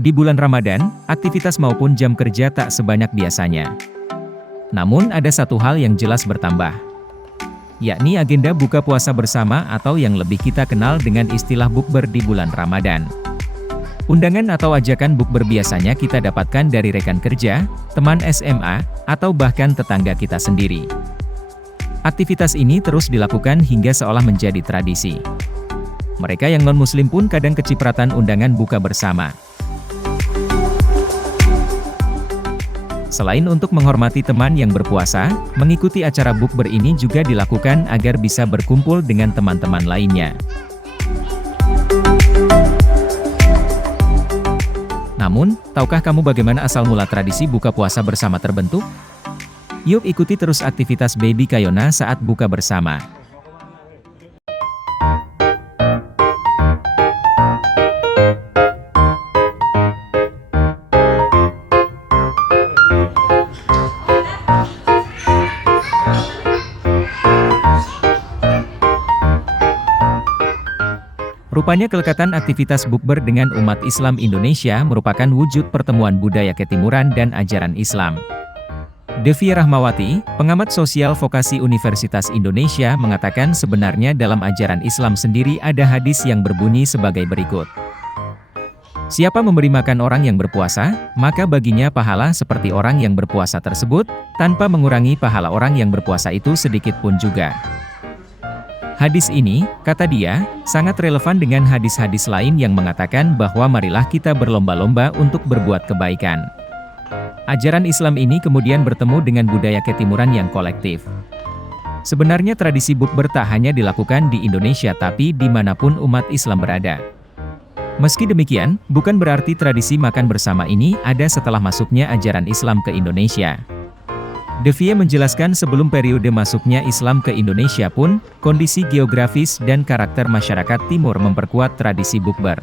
Di bulan Ramadan, aktivitas maupun jam kerja tak sebanyak biasanya. Namun ada satu hal yang jelas bertambah, yakni agenda buka puasa bersama atau yang lebih kita kenal dengan istilah bukber di bulan Ramadan. Undangan atau ajakan bukber biasanya kita dapatkan dari rekan kerja, teman SMA, atau bahkan tetangga kita sendiri. Aktivitas ini terus dilakukan hingga seolah menjadi tradisi. Mereka yang non-muslim pun kadang kecipratan undangan buka bersama. Selain untuk menghormati teman yang berpuasa, mengikuti acara bukber ini juga dilakukan agar bisa berkumpul dengan teman-teman lainnya. Namun, tahukah kamu bagaimana asal mula tradisi buka puasa bersama terbentuk? Yuk ikuti terus aktivitas Baby Kayona saat buka bersama. Rupanya kelekatan aktivitas bukber dengan umat Islam Indonesia merupakan wujud pertemuan budaya ketimuran dan ajaran Islam. Devi Rahmawati, pengamat sosial vokasi Universitas Indonesia mengatakan sebenarnya dalam ajaran Islam sendiri ada hadis yang berbunyi sebagai berikut. Siapa memberi makan orang yang berpuasa, maka baginya pahala seperti orang yang berpuasa tersebut, tanpa mengurangi pahala orang yang berpuasa itu sedikit pun juga. Hadis ini, kata dia, sangat relevan dengan hadis-hadis lain yang mengatakan bahwa marilah kita berlomba-lomba untuk berbuat kebaikan. Ajaran Islam ini kemudian bertemu dengan budaya ketimuran yang kolektif. Sebenarnya tradisi bukber tak hanya dilakukan di Indonesia tapi dimanapun umat Islam berada. Meski demikian, bukan berarti tradisi makan bersama ini ada setelah masuknya ajaran Islam ke Indonesia. Devie menjelaskan sebelum periode masuknya Islam ke Indonesia pun, kondisi geografis dan karakter masyarakat timur memperkuat tradisi bukber.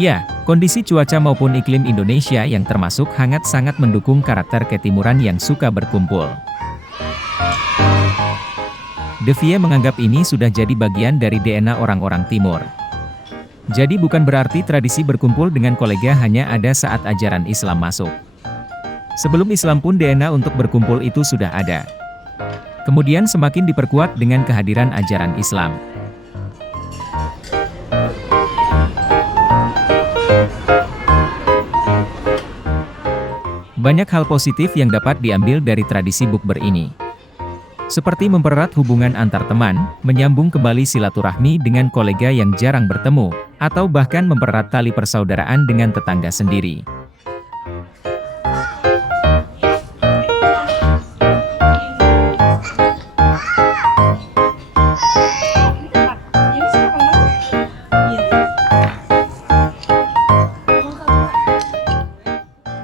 Ya, kondisi cuaca maupun iklim Indonesia yang termasuk hangat sangat mendukung karakter ketimuran yang suka berkumpul. Devie menganggap ini sudah jadi bagian dari DNA orang-orang timur. Jadi bukan berarti tradisi berkumpul dengan kolega hanya ada saat ajaran Islam masuk. Sebelum Islam pun DNA untuk berkumpul itu sudah ada. Kemudian semakin diperkuat dengan kehadiran ajaran Islam. Banyak hal positif yang dapat diambil dari tradisi bukber ini. Seperti mempererat hubungan antar teman, menyambung kembali silaturahmi dengan kolega yang jarang bertemu, atau bahkan mempererat tali persaudaraan dengan tetangga sendiri.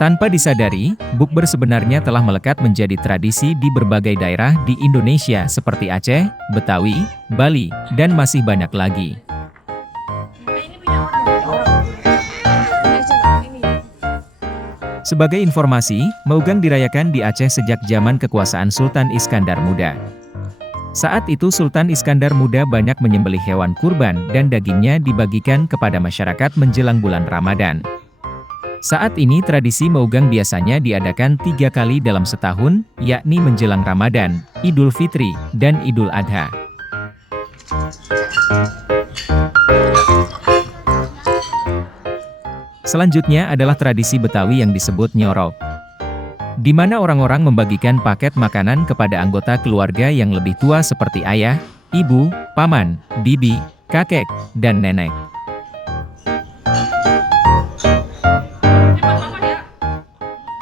Tanpa disadari, bukber sebenarnya telah melekat menjadi tradisi di berbagai daerah di Indonesia seperti Aceh, Betawi, Bali, dan masih banyak lagi. Sebagai informasi, Maugang dirayakan di Aceh sejak zaman kekuasaan Sultan Iskandar Muda. Saat itu Sultan Iskandar Muda banyak menyembelih hewan kurban dan dagingnya dibagikan kepada masyarakat menjelang bulan Ramadan. Saat ini tradisi Maugang biasanya diadakan 3 kali dalam setahun, yakni menjelang Ramadan, Idul Fitri, dan Idul Adha. Selanjutnya adalah tradisi Betawi yang disebut nyorok, di mana orang-orang membagikan paket makanan kepada anggota keluarga yang lebih tua seperti ayah, ibu, paman, bibi, kakek, dan nenek.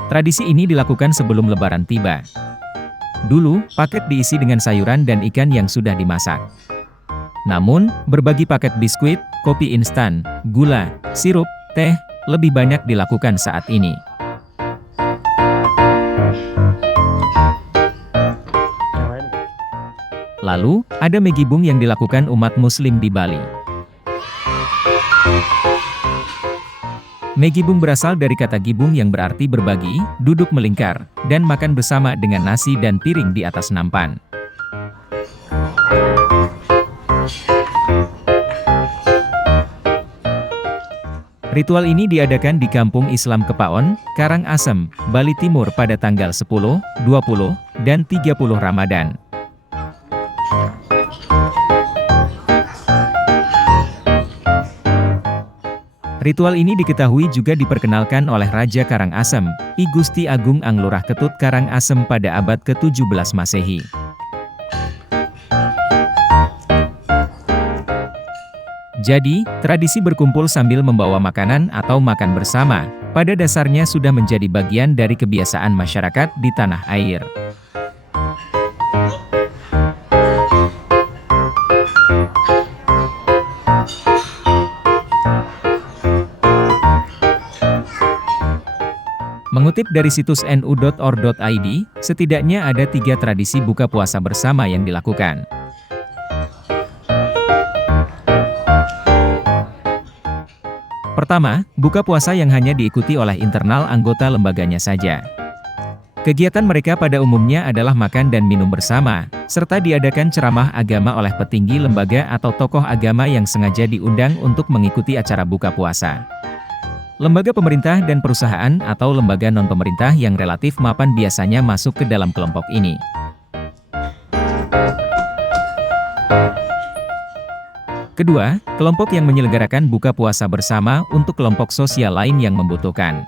Tradisi ini dilakukan sebelum Lebaran tiba. Dulu, paket diisi dengan sayuran dan ikan yang sudah dimasak. Namun, berbagi paket biskuit, kopi instan, gula, sirup, teh, lebih banyak dilakukan saat ini. Lalu, ada megibung yang dilakukan umat Muslim di Bali. Megibung berasal dari kata gibung yang berarti berbagi, duduk melingkar, dan makan bersama dengan nasi dan piring di atas nampan. Ritual ini diadakan di Kampung Islam Kepaon, Karangasem, Bali Timur pada tanggal 10, 20, dan 30 Ramadan. Ritual ini diketahui juga diperkenalkan oleh Raja Karangasem, I Gusti Agung Anglurah Ketut Karangasem pada abad ke-17 Masehi. Jadi, tradisi berkumpul sambil membawa makanan atau makan bersama, pada dasarnya sudah menjadi bagian dari kebiasaan masyarakat di tanah air. Mengutip dari situs nu.or.id, setidaknya ada 3 tradisi buka puasa bersama yang dilakukan. Pertama, buka puasa yang hanya diikuti oleh internal anggota lembaganya saja. Kegiatan mereka pada umumnya adalah makan dan minum bersama, serta diadakan ceramah agama oleh petinggi lembaga atau tokoh agama yang sengaja diundang untuk mengikuti acara buka puasa. Lembaga pemerintah dan perusahaan atau lembaga non-pemerintah yang relatif mapan biasanya masuk ke dalam kelompok ini. Kedua, kelompok yang menyelenggarakan buka puasa bersama untuk kelompok sosial lain yang membutuhkan.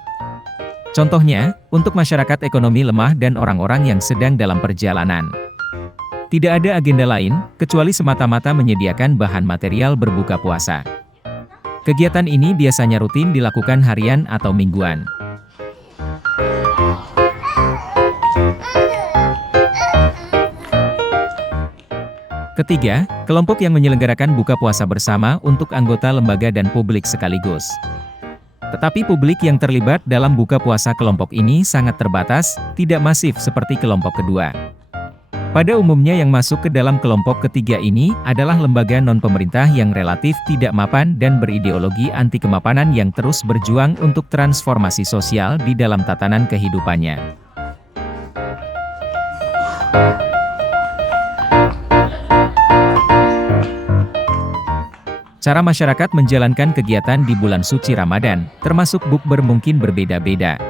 Contohnya, untuk masyarakat ekonomi lemah dan orang-orang yang sedang dalam perjalanan. Tidak ada agenda lain, kecuali semata-mata menyediakan bahan material berbuka puasa. Kegiatan ini biasanya rutin dilakukan harian atau mingguan. Ketiga, kelompok yang menyelenggarakan buka puasa bersama untuk anggota lembaga dan publik sekaligus. Tetapi publik yang terlibat dalam buka puasa kelompok ini sangat terbatas, tidak masif seperti kelompok kedua. Pada umumnya yang masuk ke dalam kelompok ketiga ini adalah lembaga non-pemerintah yang relatif tidak mapan dan berideologi anti kemapanan yang terus berjuang untuk transformasi sosial di dalam tatanan kehidupannya. Cara masyarakat menjalankan kegiatan di bulan suci Ramadan, termasuk bukber mungkin berbeda-beda.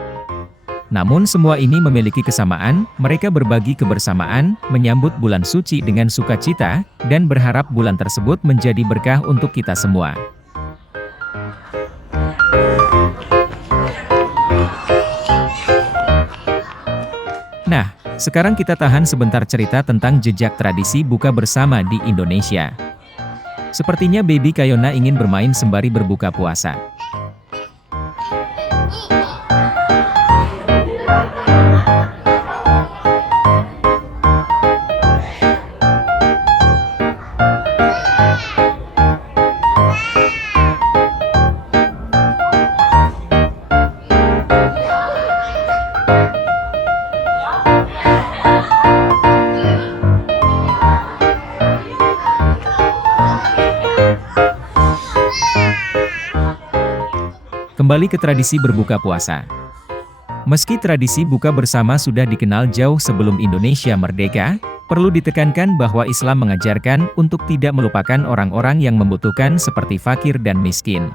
Namun semua ini memiliki kesamaan, mereka berbagi kebersamaan, menyambut bulan suci dengan sukacita, dan berharap bulan tersebut menjadi berkah untuk kita semua. Nah, sekarang kita tahan sebentar cerita tentang jejak tradisi buka bersama di Indonesia. Sepertinya Baby Kayona ingin bermain sembari berbuka puasa. Kembali ke tradisi berbuka puasa. Meski tradisi buka bersama sudah dikenal jauh sebelum Indonesia merdeka, perlu ditekankan bahwa Islam mengajarkan untuk tidak melupakan orang-orang yang membutuhkan seperti fakir dan miskin.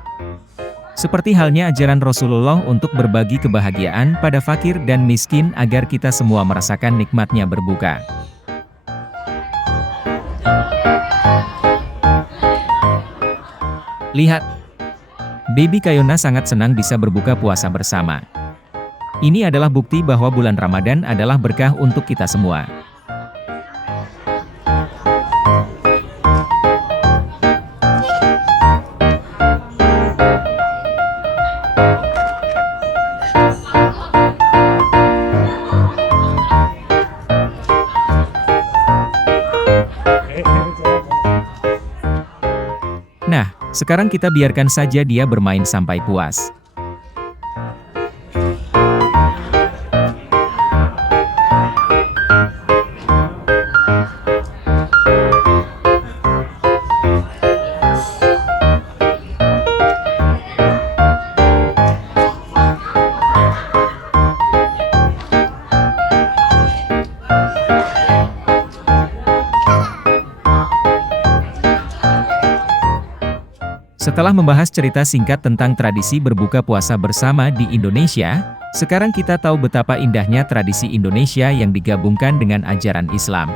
Seperti halnya ajaran Rasulullah untuk berbagi kebahagiaan pada fakir dan miskin agar kita semua merasakan nikmatnya berbuka. Lihat, Baby Kayona sangat senang bisa berbuka puasa bersama. Ini adalah bukti bahwa bulan Ramadan adalah berkah untuk kita semua. Nah, sekarang kita biarkan saja dia bermain sampai puas. Setelah membahas cerita singkat tentang tradisi berbuka puasa bersama di Indonesia, sekarang kita tahu betapa indahnya tradisi Indonesia yang digabungkan dengan ajaran Islam.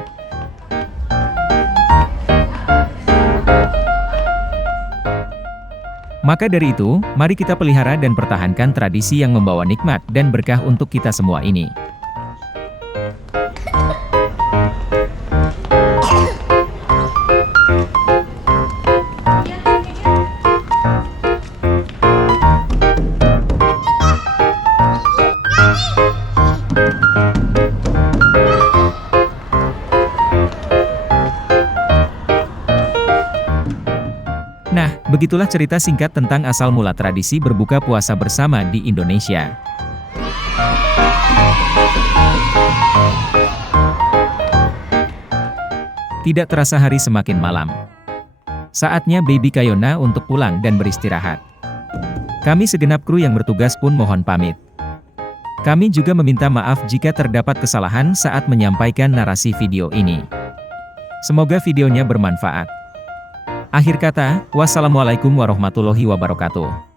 Maka dari itu, mari kita pelihara dan pertahankan tradisi yang membawa nikmat dan berkah untuk kita semua ini. Nah, begitulah cerita singkat tentang asal mula tradisi berbuka puasa bersama di Indonesia. Tidak terasa hari semakin malam. Saatnya Baby Kayona untuk pulang dan beristirahat. Kami segenap kru yang bertugas pun mohon pamit. Kami juga meminta maaf jika terdapat kesalahan saat menyampaikan narasi video ini. Semoga videonya bermanfaat. Akhir kata, wassalamualaikum warahmatullahi wabarakatuh.